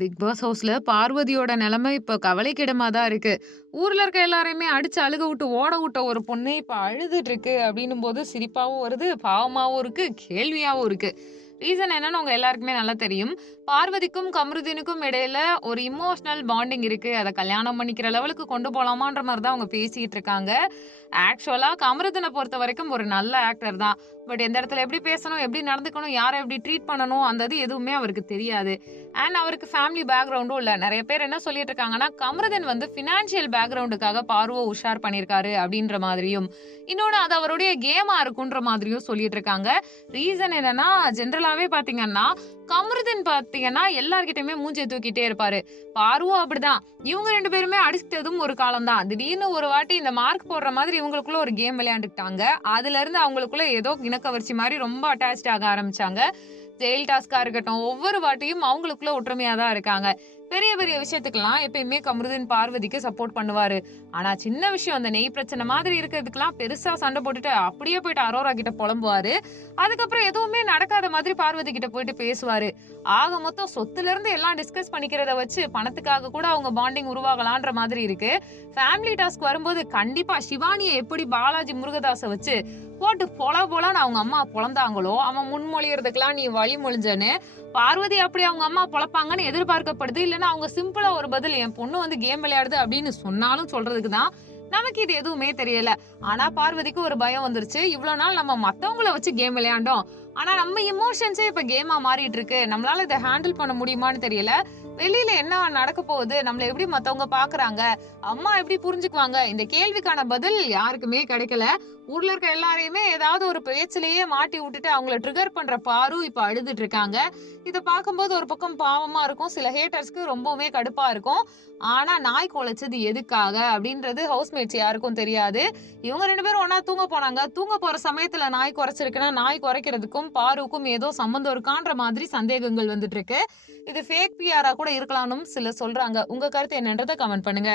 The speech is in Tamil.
பிக் பாஸ் ஹவுஸ்ல பார்வதியோட நிலைமை இப்ப கவலைக்கிடமா தான் இருக்கு. ஊர்ல இருக்க எல்லாரையுமே அடிச்சு அழுக விட்டு ஓட விட்ட ஒரு பொண்ணு இப்ப அழுதுட்டு இருக்கு அப்படின்னும் போது சிரிப்பாவும் வருது, பாவமாவும் இருக்கு, கேள்வியாவும் இருக்கு. ரீசன் என்னன்னு உங்க எல்லாருக்குமே நல்லா தெரியும். பார்வதிக்கும் கமருதீனுக்கும் இடையில ஒரு இமோஷனல் பாண்டிங் இருக்கு. அத கல்யாணம் பண்ணிக்கிற லெவலுக்கு கொண்டு போலாமான்ற மாரி தான் அவங்க பேசிட்டு இருக்காங்க. ஆக்சுவலா கமருதீன பொறுத்தவரைக்கும் ஒரு நல்ல ஆக்டர் தான். பட் எந்த இடத்துல எப்படி பேசணும், எப்படி நடந்துக்கணும், யார எப்படி ட்ரீட் பண்ணணும் அந்த இது எதுவுமே அவருக்கு தெரியாது. அண்ட் அவருக்கு ஃபேமிலி பேக்ரவுண்டும் இல்ல. நெறைய பேர் என்ன சொல்லிட்டு இருக்காங்கன்னா, கமருதீன் வந்து ஃபினான்ஷியல் பேக்ரவுண்டுக்காக பார்வ உஷார் பண்ணியிருக்காரு அப்படின்ற மாதிரியும், இன்னொன்னு அது அவருடைய கேமா இருக்குன்ற மாதிரியும் சொல்லிட்டு இருக்காங்க. ரீசன் என்னன்னா, ஜெனரலாவே பார்த்தீங்கன்னா, கமருதீன் பார்த்தீங்கன்னா எல்லார்கிட்டயுமே மூஞ்சிய தூக்கிட்டே இருப்பாரு. பார்வும் அப்படிதான். இவங்க 2 பேருமே அடிச்சிட்டதும் ஒரு காலம் தான். திடீர்னு ஒரு வாட்டி இந்த மார்க் போடுற மாதிரி இவங்களுக்குள்ள ஒரு கேம் விளையாண்டுக்கிட்டாங்க. அதுலருந்து அவங்களுக்குள்ள ஏதோ இணக்கவர்ச்சி மாரி ரொம்ப அட்டாச்ட் ஆக ஆரம்பிச்சாங்க. ஜெயில் டாஸ்க்கா இருக்கட்டும், ஒவ்வொரு வாட்டியும் அவங்களுக்குள்ள ஒற்றுமையா தான் இருக்காங்க. பெரிய பெரிய விஷயத்துக்கெல்லாம் எப்பயுமே கமருதீன் பார்வதிக்கு சப்போர்ட் பண்ணுவாரு. ஆனா சின்ன விஷயம் அந்த நெய் பிரச்சனை மாதிரி இருக்கிறதுக்கெல்லாம் பெருசா சண்டை போட்டுட்டு அப்படியே போயிட்டு அரோரா கிட்ட புலம்புவாரு. அதுக்கப்புறம் எதுவுமே நடக்காத மாதிரி பார்வதி கிட்ட போயிட்டு பேசுவாரு. ஆக மொத்தம் சொத்துல இருந்து எல்லாம் டிஸ்கஸ் பண்ணிக்கிறத வச்சு பணத்துக்காக கூட அவங்க பாண்டிங் உருவாகலான்ற மாதிரி இருக்கு. ஃபேமிலி டாஸ்க் வரும்போது கண்டிப்பா சிவானியை எப்படி பாலாஜி முருகதாஸ வச்சு போட்டு பொலன்னு அவங்க அம்மா பொழந்தாங்களோ, அவன் முன்மொழியறதுக்கெல்லாம் நீ வழிமொழிஞ்சன்னு பார்வதி அப்படி அவங்க அம்மா பொழப்பாங்கன்னு எதிர்பார்க்கப்படுது. இல்லன்னா அவங்க சிம்பிளா ஒரு பதில், என் பொண்ணு வந்து கேம் விளையாடுது அப்படின்னு சொன்னாலும் சொல்றதுக்கு தான். நமக்கு இது எதுவுமே தெரியல. ஆனா பார்வதிக்கு ஒரு பயம் வந்துருச்சு. இவ்வளவு நாள் நம்ம மத்தவங்கள வச்சு கேம் விளையாண்டோம். ஆனா நம்ம எமோஷன்ஸே இப்ப கேமா மாறிட்டு இருக்கு. நம்மளால இதை ஹேண்டில் பண்ண முடியுமான்னு தெரியல. வெளியில என்ன நடக்க போகுது, நம்மள எப்படி மத்தவங்க பாக்குறாங்க, அம்மா எப்படி புரிஞ்சுக்குவாங்க, இந்த கேள்விக்கான பதில் யாருக்குமே கிடைக்கல. ஊர்ல இருக்க எல்லாரையுமே ஏதாவது ஒரு பேச்சிலேயே மாட்டி விட்டுட்டு அவங்கள ட்ரிகர் பண்ற பாரு இப்ப அழுதுட்டு இருக்காங்க. இத பார்க்கும்போது ஒரு பக்கம் பாவமா இருக்கும், சில ஹேட்டர்ஸ்க்கு ரொம்பவுமே கடுப்பா இருக்கும். ஆனா நாய் குலைச்சது எதுக்காக அப்படின்றது ஹவுஸ்மேட்ஸ் யாருக்கும் தெரியாது. இவங்க 2 பேரும் ஒன்னா தூங்க போனாங்க. தூங்க போற சமயத்துல நாய் குறைச்சிருக்குன்னா நாய் குறைக்கிறதுக்கும் பாருக்கும் ஏதோ சம்பந்தம் இருக்கான்ற மாதிரி சந்தேகங்கள் வந்துட்டு இருக்கு. இது ஃபேக் பிஆரா கூட இருக்கலாம்னு சிலர் சொல்றாங்க. உங்க கருத்து என்னன்றதை கமெண்ட் பண்ணுங்க.